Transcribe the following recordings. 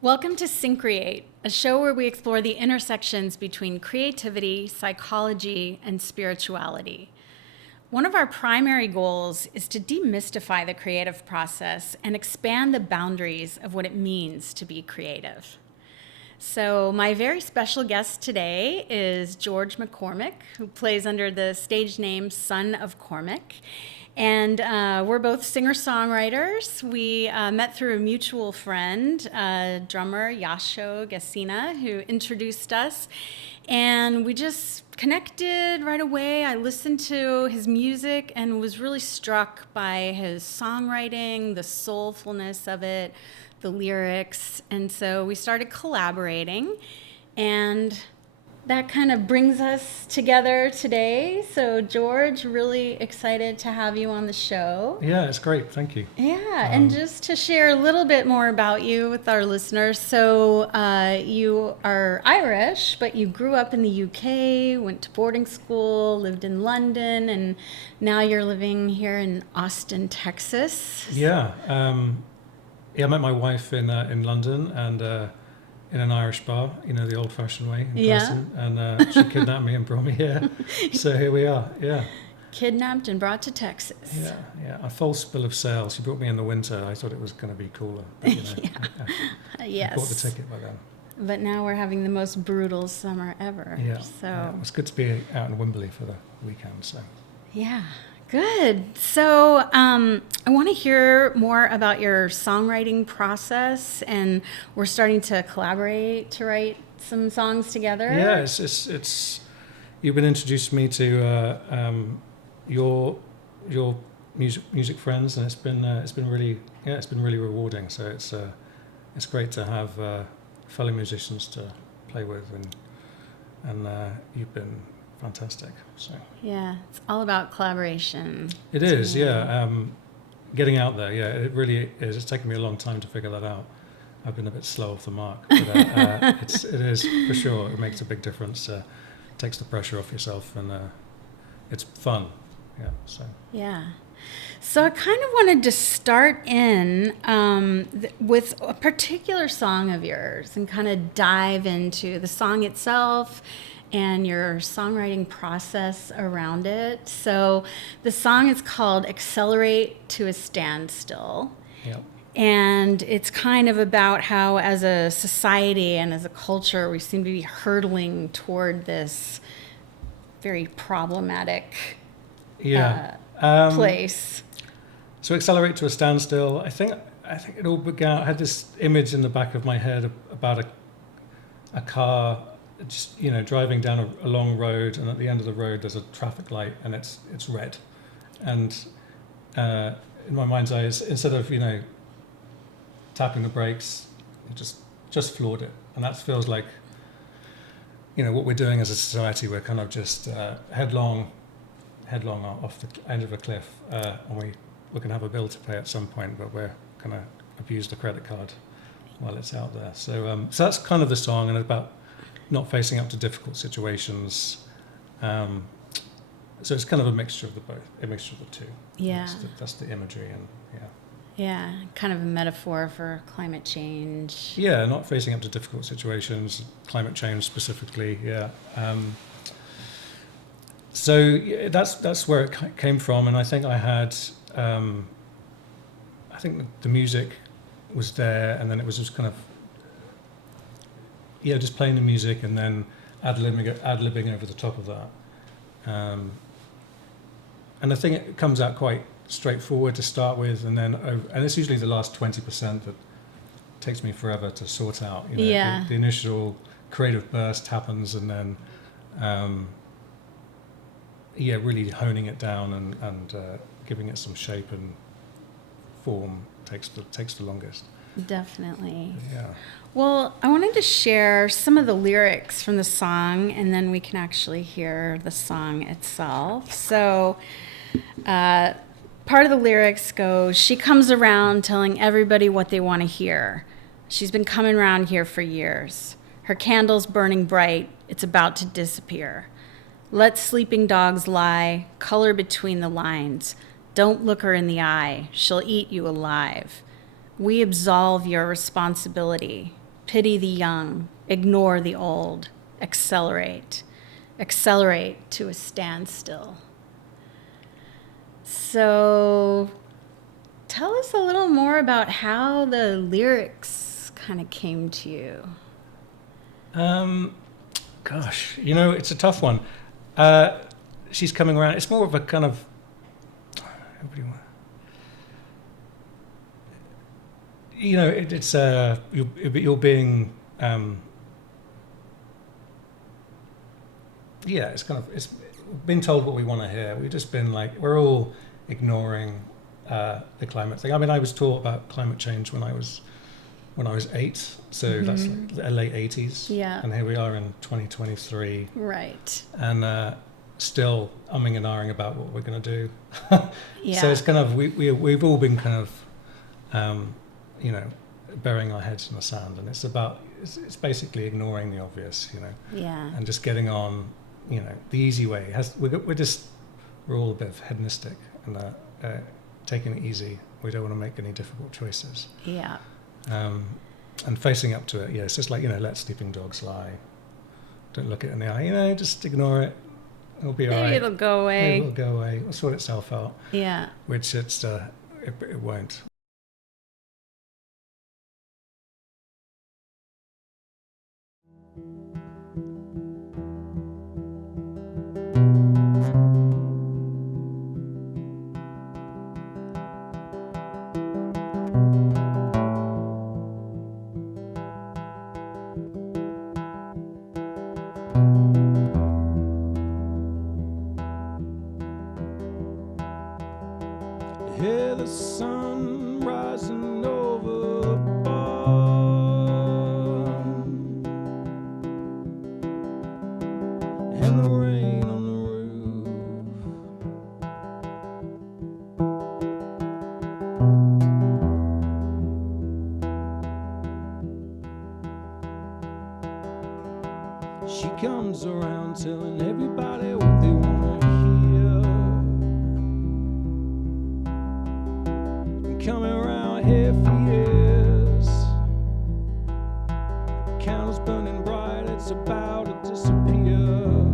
Welcome to Syncreate, a show where we explore the intersections between creativity, psychology, and spirituality. One of our primary goals is to demystify the creative process and expand the boundaries of what it means to be creative. So my very special guest today is George McCormack, who plays under the stage name Son of Cormack. And we're both singer-songwriters. We met through a mutual friend, drummer Yasho Gassina, who introduced us. And we just connected right away. I listened to his music and was really struck by his songwriting, the soulfulness of it, the lyrics. And so we started collaborating. And that kind of brings us together today. So, George, really excited to have you on the show. Yeah, it's great. Thank you. Yeah, and just to share a little bit more about you with our listeners. So, you are Irish, but you grew up in the UK, went to boarding school, lived in London, and now you're living here in Austin, Texas. Yeah, I met my wife in London and in an Irish bar, the old-fashioned way in person, and she kidnapped me and brought me here. So here we are. Yeah. Kidnapped and brought to Texas. Yeah. A false bill of sale. She brought me in the winter. I thought it was going to be cooler. But, Yes. I bought the ticket by then. But now we're having the most brutal summer ever. Yeah. So Yeah. It's good to be out in Wimberley for the weekend. So. Yeah. Good. So I want to hear more about your songwriting process, and we're starting to collaborate to write some songs together. Yeah, it's you've been introduced me to your music friends, and it's been really rewarding. So it's great to have fellow musicians to play with, and you've been fantastic. So yeah, it's all about collaboration. It is, yeah. Getting out there, yeah, it really is. It's taken me a long time to figure that out. I've been a bit slow off the mark, but it is for sure. It makes a big difference. Takes the pressure off yourself, and it's fun. Yeah. So. Yeah. So I kind of wanted to start in with a particular song of yours and kind of dive into the song itself and your songwriting process around it. So the song is called Accelerate to a Standstill. Yep. And it's kind of about how as a society and as a culture, we seem to be hurtling toward this very problematic place. So Accelerate to a Standstill, I think it all began, I had this image in the back of my head about a car just driving down a long road, and at the end of the road there's a traffic light and it's red, and in my mind's eye, instead of tapping the brakes, it just floored it. And that feels like what we're doing as a society. We're kind of just headlong off the end of a cliff, and we're going to have a bill to pay at some point, but we're going to abuse the credit card while it's out there. So that's kind of the song, and about not facing up to difficult situations. So it's kind of a mixture of the two. Yeah. That's the imagery, and Yeah, kind of a metaphor for climate change. Yeah, not facing up to difficult situations, climate change specifically. Yeah. So that's where it came from, and I think I had. I think the music was there, and then it was just kind of. Yeah, just playing the music and then ad-libbing over the top of that. And I think it comes out quite straightforward to start with, and it's usually the last 20% that takes me forever to sort out. Yeah. The initial creative burst happens, and then really honing it down and giving it some shape and form takes the longest. Definitely. Yeah. Well, I wanted to share some of the lyrics from the song, and then we can actually hear the song itself. So, part of the lyrics goes, "She comes around telling everybody what they want to hear. She's been coming around here for years. Her candle's burning bright. It's about to disappear. Let sleeping dogs lie, color between the lines. Don't look her in the eye. She'll eat you alive. We absolve your responsibility. pity the young, ignore the old, accelerate to a standstill. So tell us a little more about how the lyrics kind of came to you. Gosh, it's a tough one. She's coming around. It's more of a kind of, it's you're being, it's been told what we want to hear. We've just been like, we're all ignoring the climate thing. I mean, I was taught about climate change when I was 8, so that's like the late 80s. Yeah. And here we are in 2023. Right. And still umming and ahhing about what we're going to do. Yeah. So it's kind of, we've all been kind of, burying our heads in the sand. And it's basically ignoring the obvious, Yeah. and just getting on, the easy way. We're all a bit hedonistic and taking it easy. We don't want to make any difficult choices. Yeah. And facing up to it, it's just like, let sleeping dogs lie. Don't look it in the eye, just ignore it. It'll be all right. Maybe it'll go away. Maybe it'll go away. It'll sort itself out. Yeah. Which it won't. Hear the sun rising over the barn and the rain on the roof. She comes around telling everybody what they want to hear. Coming around here for years. Candles burning bright, it's about to disappear.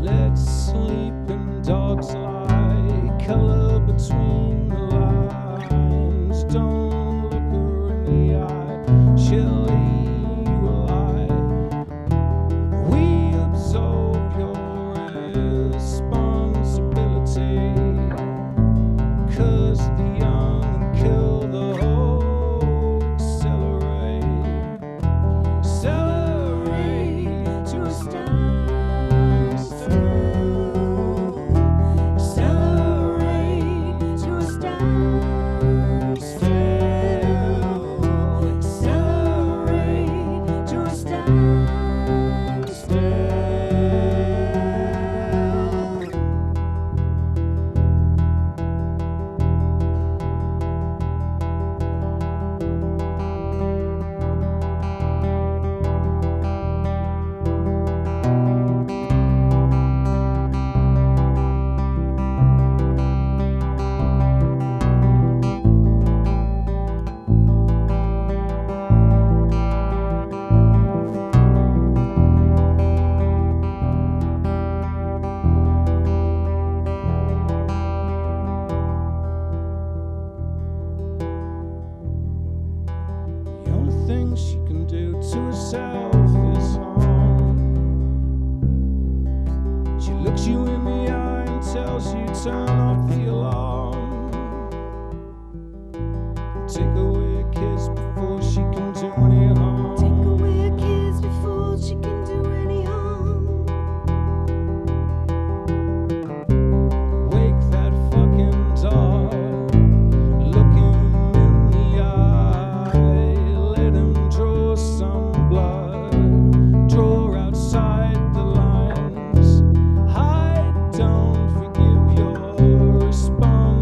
Let's sleep and dogs lie, color between the lines. Don't look her in the eye, she'll eat you alive. We absolve your responsibility, 'cause the young kill the old. Accelerate to a standstill. Accelerate to a standstill. Accelerate to a standstill. The only thing she can do to herself is harm. She looks you in the eye and tells you turn off the alarm. Take away a kiss before she can do any harm. Take away a kiss before she can do any harm. Wake that fucking dog. Look him in the eye. Let him draw some blood. Draw outside the lines. Hide, don't forgive your response.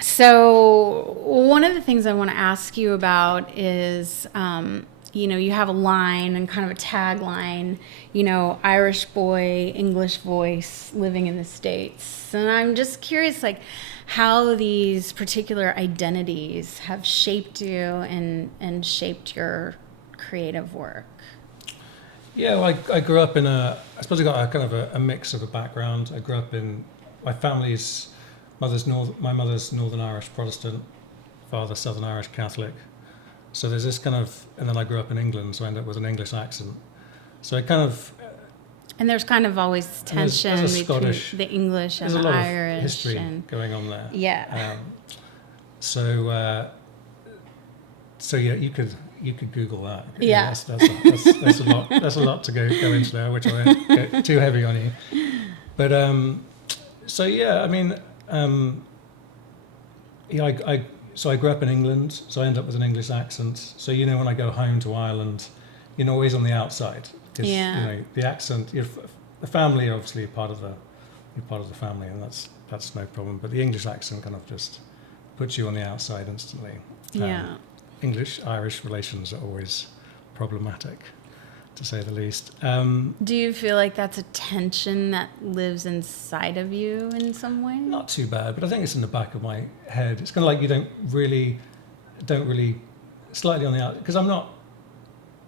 So one of the things I want to ask you about is, you have a line and kind of a tagline, Irish boy, English voice, living in the States. And I'm just curious, like, how these particular identities have shaped you and shaped your creative work. Yeah, well, I grew up I suppose I got a kind of a mix of a background. I grew up in, my mother's Northern Irish Protestant, father Southern Irish Catholic. So there's this kind of, and then I grew up in England, so I ended up with an English accent. So I kind of... And there's kind of always tension there's between the English and there's the a lot Irish. of history and going on there. Yeah. So yeah, you could Google that. Yeah. That's a lot. That's a lot to go into there, which I won't get too heavy on you. But so yeah, I mean, yeah, so I grew up in England, so I ended up with an English accent. So when I go home to Ireland, always on the outside because the accent. The family are obviously you're part of the family, and that's no problem. But the English accent kind of just puts you on the outside instantly. Yeah. English-Irish relations are always problematic, to say the least. Do you feel like that's a tension that lives inside of you in some way? Not too bad, but I think it's in the back of my head. It's kind of like you don't really, slightly on the out, because I'm not,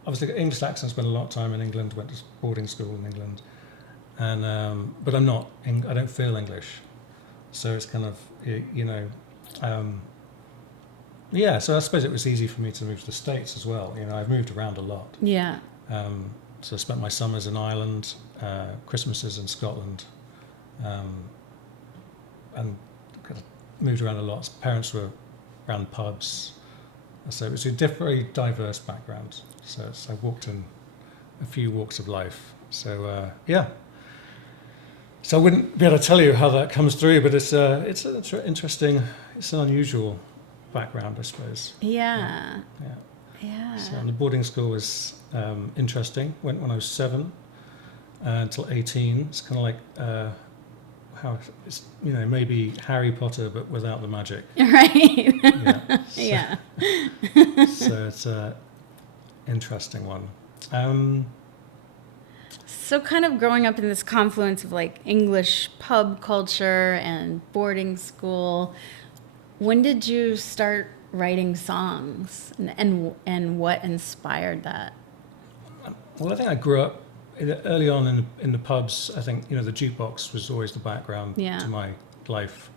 obviously English accent, spent a lot of time in England, went to boarding school in England, and but I don't feel English, so it's kind of, yeah, so I suppose it was easy for me to move to the States as well. I've moved around a lot. Yeah. So I spent my summers in Ireland, Christmases in Scotland, and kind of moved around a lot. Parents were around pubs, so it was a very diverse background. So I walked in a few walks of life. So yeah. So I wouldn't be able to tell you how that comes through, but it's an interesting, it's an unusual background, I suppose. Yeah. Yeah. Yeah. So the boarding school was interesting. Went when I was 7 until 18. It's kind of like how it's maybe Harry Potter but without the magic. Right. Yeah. Yeah. So it's an interesting one. So kind of growing up in this confluence of like English pub culture and boarding school, when did you start writing songs, and what inspired that? Well, I think I grew up early on in the pubs. I think the jukebox was always the background to my life.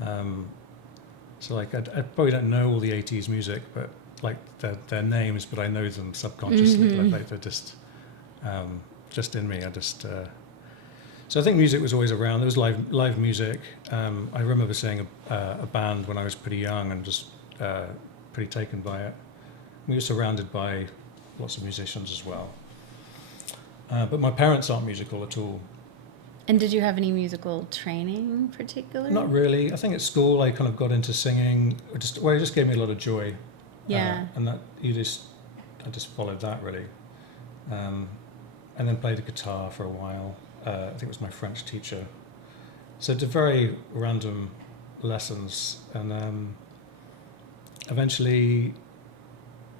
So like I probably don't know all the 80s music, but like their names, but I know them subconsciously. Mm-hmm. Like they're just in me. So I think music was always around. There was live music. I remember seeing a band when I was pretty young and just pretty taken by it. We were surrounded by lots of musicians as well. But my parents aren't musical at all. And did you have any musical training particularly? Not really. I think at school I kind of got into singing. It just gave me a lot of joy. Yeah. And that I just followed that really. And then played the guitar for a while. I think it was my French teacher. So did very random lessons, and eventually,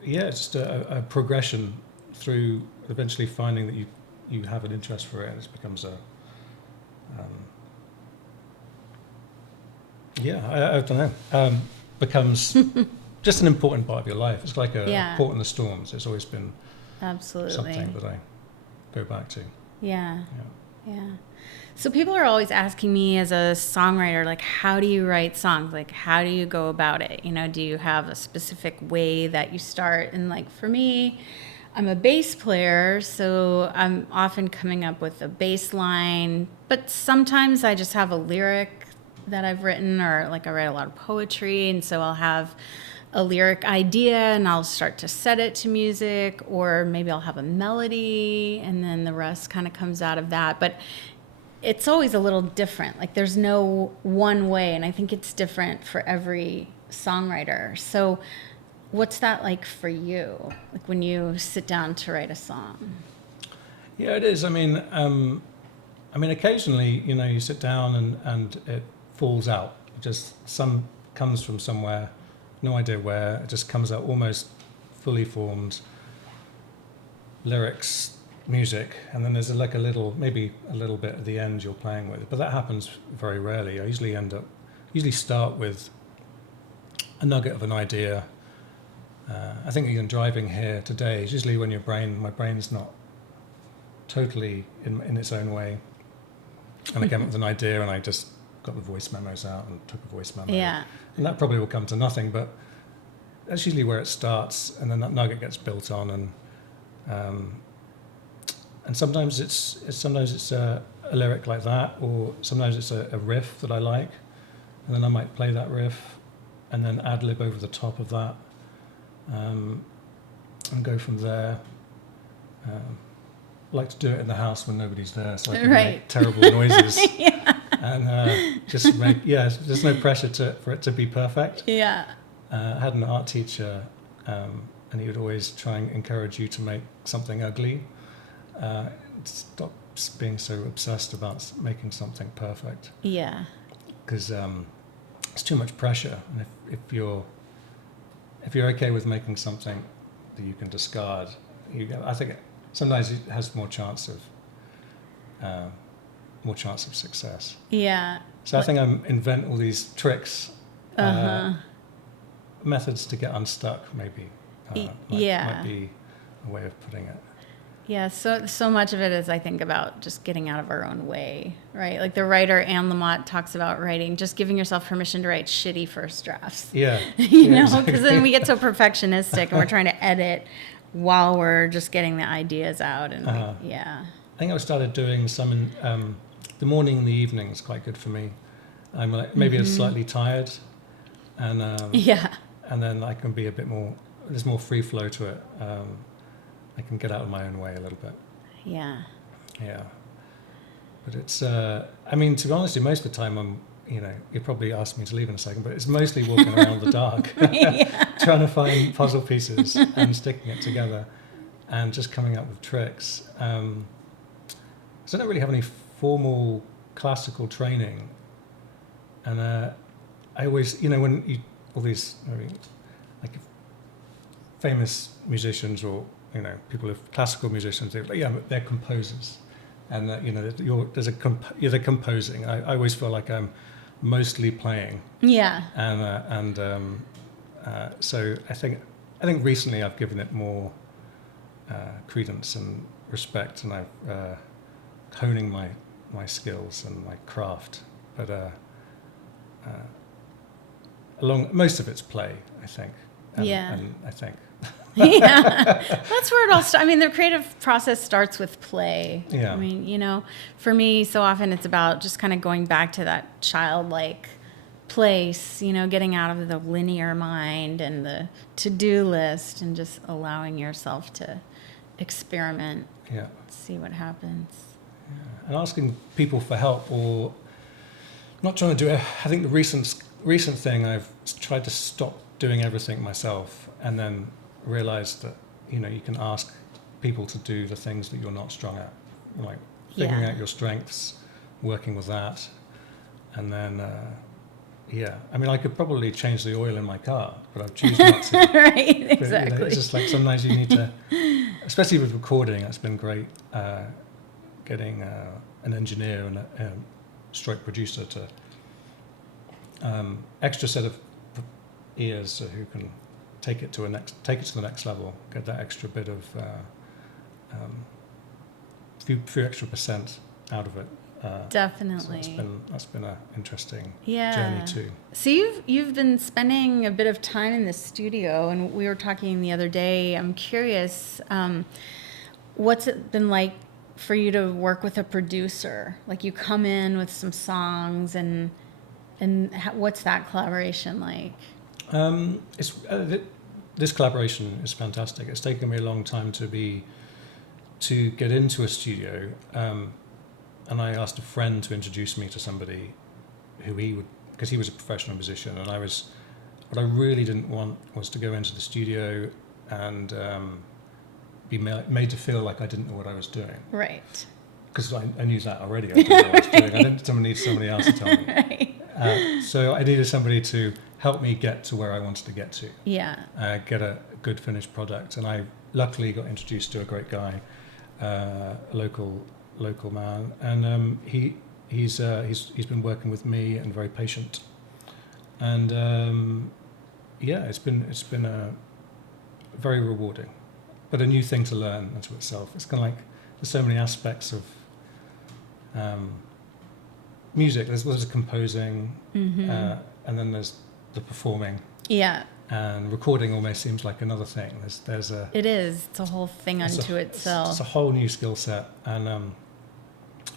yeah, it's just a progression through eventually finding that you have an interest for it, and it becomes I don't know, becomes just an important part of your life. It's like a port in the storms. It's always been absolutely something that I go back to. Yeah. So people are always asking me as a songwriter, like, how do you write songs? Like, how do you go about it? Do you have a specific way that you start? And like, for me, I'm a bass player, so I'm often coming up with a bass line, but sometimes I just have a lyric that I've written, or like I write a lot of poetry, and so I'll have a lyric idea and I'll start to set it to music, or maybe I'll have a melody and then the rest kind of comes out of that. But it's always a little different. Like there's no one way, and I think it's different for every songwriter. So what's that like for you? Like when you sit down to write a song? Yeah, it is. I mean, occasionally, you sit down and it falls out. Just comes from somewhere, no idea where. It just comes out almost fully formed lyrics, music, and then there's maybe a little bit at the end you're playing with. But that happens very rarely. I usually start with a nugget of an idea. I think even driving here today is usually when my brain's not totally in its own way. And I came up with an idea and I just got the voice memos out and took a voice memo. Yeah. And that probably will come to nothing, but that's usually where it starts, and then that nugget gets built on, and sometimes it's a lyric like that, or sometimes it's a riff that I like, and then I might play that riff and then ad lib over the top of that, and go from there. I like to do it in the house when nobody's there, so I can make terrible noises. And there's no pressure for it to be perfect. Yeah. I had an art teacher, and he would always try and encourage you to make something ugly. Stop being so obsessed about making something perfect. Yeah. Because it's too much pressure. And if you're okay with making something that you can discard, I think sometimes it has more chance of success. Yeah. So I think I invent all these tricks, methods to get unstuck. Maybe might be a way of putting it. Yeah, so much of it is, I think, about just getting out of our own way, right? Like the writer Anne Lamott talks about writing, just giving yourself permission to write shitty first drafts. Yeah. you know, because then we get so perfectionistic and we're trying to edit while we're just getting the ideas out. And I think I started doing some in the morning and the evening is quite good for me. I'm maybe slightly tired, and and then I can be a bit more. There's more free flow to it. I can get out of my own way a little bit. Yeah. Yeah. But it's, to be honest, most of the time you'll probably ask me to leave in a second, but it's mostly walking around the dark, trying to find puzzle pieces and sticking it together and just coming up with tricks. So I don't really have any formal classical training. And I always, when all these like famous musicians or people of classical musicians, they're composers, and you're composing. I always feel like I'm mostly playing. Yeah. And so I think recently I've given it more credence and respect, and I've honing my skills and my craft. But most of it's play, I think. And I think. Yeah, that's where it all starts. I mean, the creative process starts with play. Yeah. I mean, for me, so often it's about just kind of going back to that childlike place, getting out of the linear mind and the to-do list and just allowing yourself to experiment, see what happens. Yeah. And asking people for help, or not trying to do it. I think the recent thing, I've tried to stop doing everything myself, and then realized that you can ask people to do the things that you're not strong at, like figuring out your strengths, working with that, and then I could probably change the oil in my car, but I choose not to. Right, but, exactly. It's just like sometimes you need to, especially with recording. It's been great getting an engineer and a stroke producer to extra set of ears who can take it to the next level, get that extra bit of few extra percent out of it. Definitely. So that's been an interesting Yeah. journey too. So you've been spending a bit of time in the studio, and we were talking the other day. I'm curious, what's it been like for you to work with a producer? Like, you come in with some songs, and what's that collaboration like? This collaboration is fantastic. It's taken me a long time to get into a studio. And I asked a friend to introduce me to somebody because he was a professional musician, and what I really didn't want was to go into the studio and be made to feel like I didn't know what I was doing. Right. Because I knew that already. I didn't know what I was doing. I didn't need somebody else to tell me. Right. So I needed somebody to helped me get to where I wanted to get to, Yeah. get a good finished product. And I luckily got introduced to a great guy, a local man, and he's been working with me and very patient. And it's been a very rewarding, but a new thing to learn unto itself. It's kind of like there's so many aspects of music. There's composing, and then there's the performing. Yeah. And recording almost seems like another thing. It is. It's a whole thing unto itself. It's a whole new skill set, and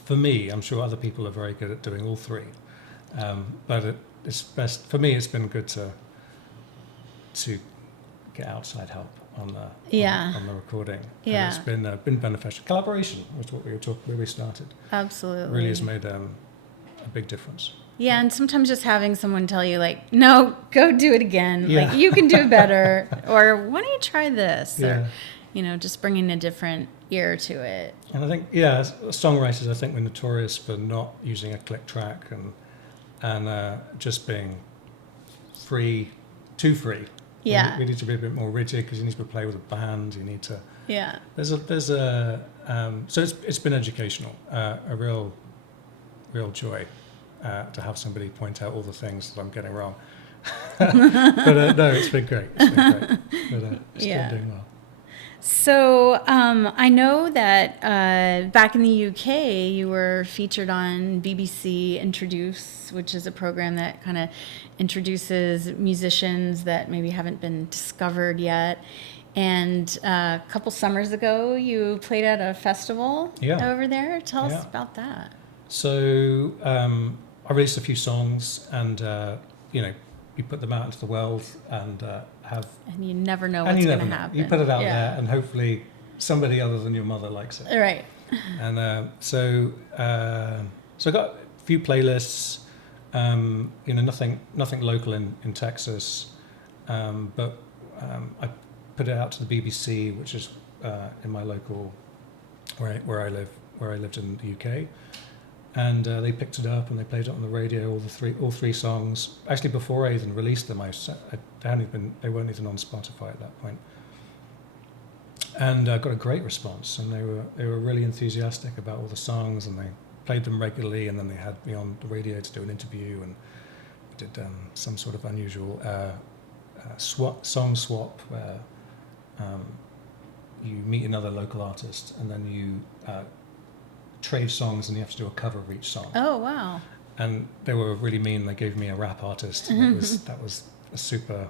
for me, I'm sure other people are very good at doing all three. But it's best for me. It's been good to get outside help on the recording. Yeah. And it's been beneficial. Collaboration was what we were talking where we started. Absolutely. Really has made a big difference. Yeah, and sometimes just having someone tell you, like, no, go do it again. Yeah. Like, you can do it better. Or, why don't you try this? Yeah. Or, just bringing a different ear to it. And I think, as songwriters, I think we're notorious for not using a click track and just being too free. Yeah. We need to be a bit more rigid because you need to play with a band. You need to. Yeah. So it's been educational, a real joy to have somebody point out all the things that I'm getting wrong. But no, it's been great. But still doing well. So I know that back in the UK, you were featured on BBC Introduce, which is a program that kind of introduces musicians that maybe haven't been discovered yet. And a couple summers ago, you played at a festival over there. Tell us about that. So I released a few songs, and you put them out into the world and have. And you never know what's going to happen. You put it out there, and hopefully somebody other than your mother likes it. Right. And so I got a few playlists. Nothing local in Texas, but I put it out to the BBC, which is in my local where I lived in the UK. And they picked it up and they played it on the radio. All three songs. Actually, before I even released them, they weren't even on Spotify at that point. And I got a great response, and they were really enthusiastic about all the songs, and they played them regularly. And then they had me on the radio to do an interview, and we did some sort of unusual song swap where you meet another local artist, and then you trade songs, and you have to do a cover of each song. Oh, wow. And they were really mean. They gave me a rap artist. And that was a super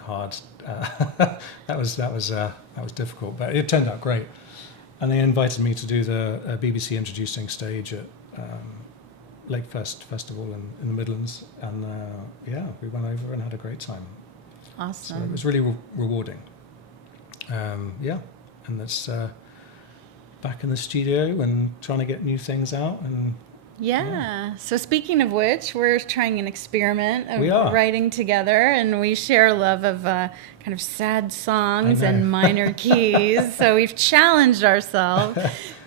hard. That was difficult, but it turned out great. And they invited me to do the BBC introducing stage at Lakefest Festival in the Midlands, and we went over and had a great time. Awesome. So it was really rewarding. And it's back in the studio and trying to get new things out. And So speaking of which, we're trying an experiment We of are. writing together, and we share a love of kind of sad songs and minor keys. So we've challenged ourselves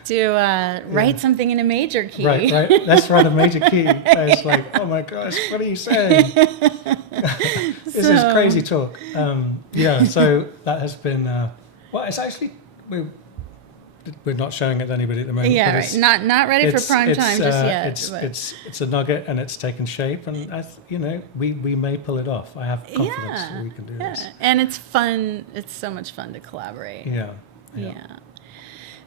to write something in a major key. Right. Let's write a major key. It's like, oh my gosh, what are you saying? This is crazy talk. So that has been. It's actually we're not showing it to anybody at the moment. Yeah, but right. Not ready for prime time just yet. It's a nugget, and it's taken shape, and we may pull it off. I have confidence that we can do this. And it's fun. It's so much fun to collaborate. Yeah.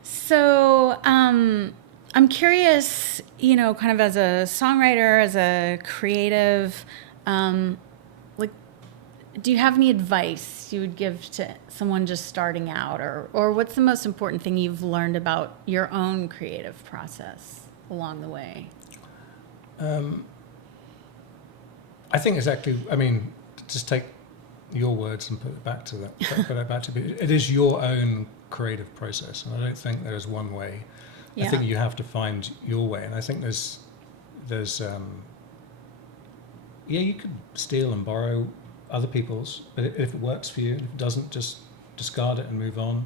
So I'm curious, kind of as a songwriter, as a creative, do you have any advice you would give to someone just starting out, or what's the most important thing you've learned about your own creative process along the way? I think exactly. I mean, just take your words and put it back to that. Put it back to it is your own creative process, and I don't think there is one way. I think you have to find your way, and I think there's you could steal and borrow other people's, but if it works for you, if it doesn't, just discard it and move on.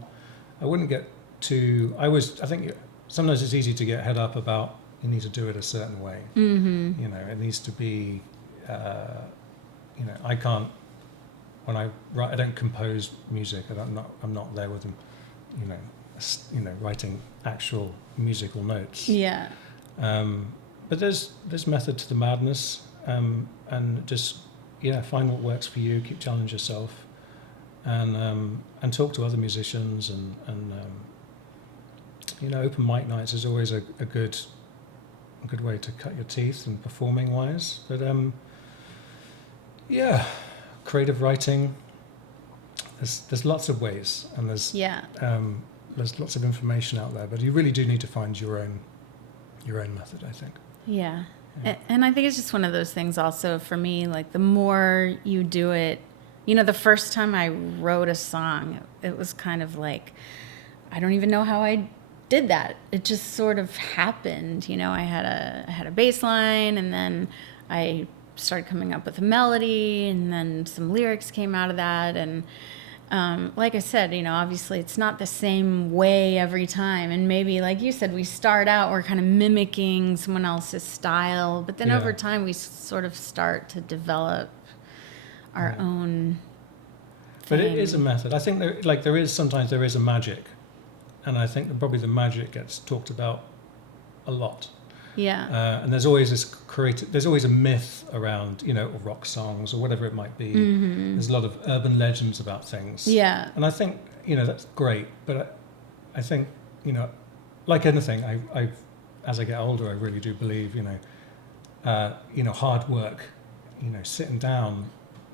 I wouldn't get too. I think sometimes it's easy to get head up about you need to do it a certain way. Mm-hmm. It needs to be, I can't, when I write, I don't compose music. I'm not there with them, writing actual musical notes. Yeah. But there's method to the madness, and just find what works for you. Keep challenge yourself, and talk to other musicians, and open mic nights is always a good way to cut your teeth and performing wise. But creative writing. There's lots of ways, and there's lots of information out there. But you really do need to find your own method, I think. Yeah. And I think it's just one of those things also for me, like the more you do it, the first time I wrote a song, it was kind of like, I don't even know how I did that. It just sort of happened. I had a bass line, and then I started coming up with a melody, and then some lyrics came out of that. And like I said, obviously it's not the same way every time. And maybe, like you said, we start out, we're kind of mimicking someone else's style, but then over time we sort of start to develop our own thing. But it is a method. I think sometimes there is a magic, and I think that probably the magic gets talked about a lot. Yeah. And there's always there's always a myth around, rock songs or whatever it might be. Mm-hmm. There's a lot of urban legends about things. Yeah. And I think, that's great. But I think, like anything, I as I get older, I really do believe, hard work, sitting down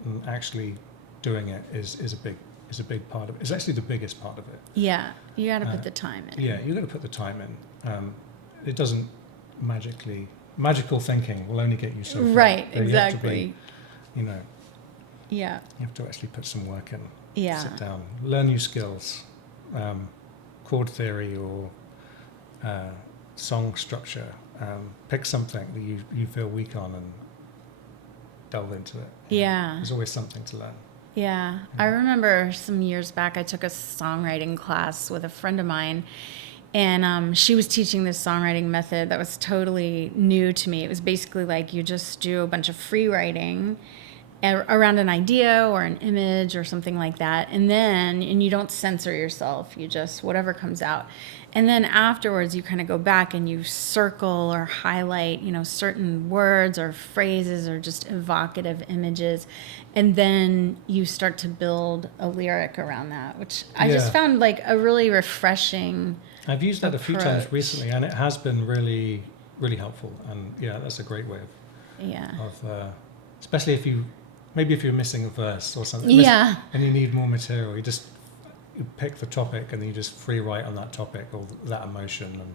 and actually doing it is a big part of it. It's actually the biggest part of it. Yeah. You got to put the time in. Yeah, you got to put the time in. It doesn't magical thinking will only get you so far. Right, But exactly. You have to be, Yeah. you have to actually put some work in. Yeah. Sit down, learn new skills, chord theory or song structure. Pick something that you feel weak on and delve into it. Yeah. There's always something to learn. Yeah. I remember some years back, I took a songwriting class with a friend of mine, and she was teaching this songwriting method that was totally new to me. It was basically like you just do a bunch of free writing around an idea or an image or something like that, and you don't censor yourself. You just, whatever comes out. And then afterwards, you kind of go back and you circle or highlight, certain words or phrases or just evocative images. And then you start to build a lyric around that, which I just found like a really refreshing I've used that a few times approach. recently, and it has been really, really helpful. And that's a great way of especially if you're missing a verse or something. Yeah. And you need more material. You pick the topic and then you just free write on that topic or that emotion and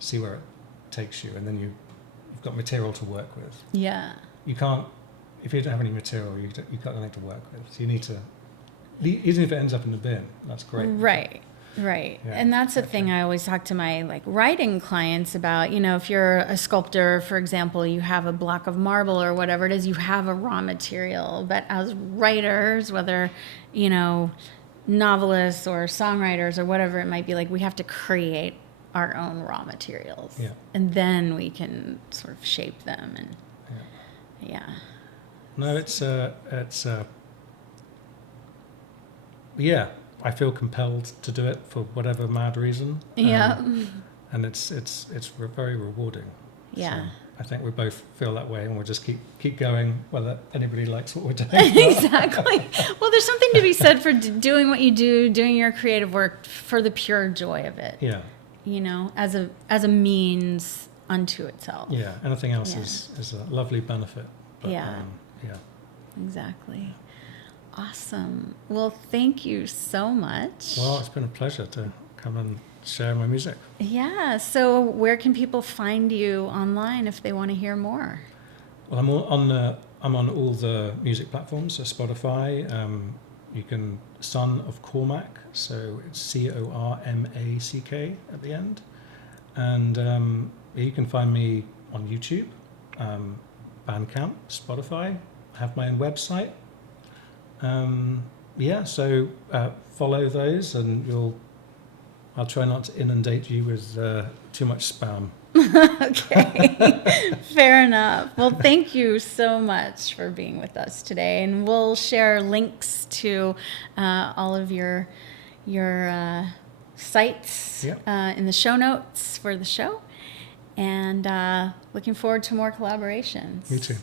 see where it takes you. And then you've got material to work with. Yeah. You can't, if you don't have any material, you've got nothing to work with. So you need to, even if it ends up in the bin, that's great. Right. Yeah. And that's the thing I always talk to my writing clients about. If you're a sculptor, for example, you have a block of marble or whatever it is, you have a raw material. But as writers, whether, novelists or songwriters or whatever it might be, we have to create our own raw materials. Yeah. And then we can sort of shape them and No, I feel compelled to do it for whatever mad reason. Yeah. And it's very rewarding. Yeah. So I think we both feel that way, and we'll just keep going, whether anybody likes what we're doing. Exactly. Well, there's something to be said for doing what you do, doing your creative work for the pure joy of it. Yeah. As a means unto itself. Yeah. Anything else is a lovely benefit. But, Yeah. Yeah. Exactly. Awesome. Well, thank you so much. Well, it's been a pleasure to come and share my music. Yeah. So where can people find you online if they want to hear more? Well, I'm on all the music platforms, so Spotify. You can Son of Cormack, so it's Cormack at the end, and you can find me on YouTube, Bandcamp, Spotify. I have my own website. So follow those, and I'll try not to inundate you with too much spam. Okay, fair enough. Well, thank you so much for being with us today, and we'll share links to all of your sites Yep. in the show notes for the show, and looking forward to more collaborations. You too.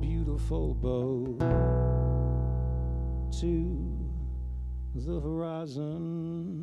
beautiful bow to the horizon.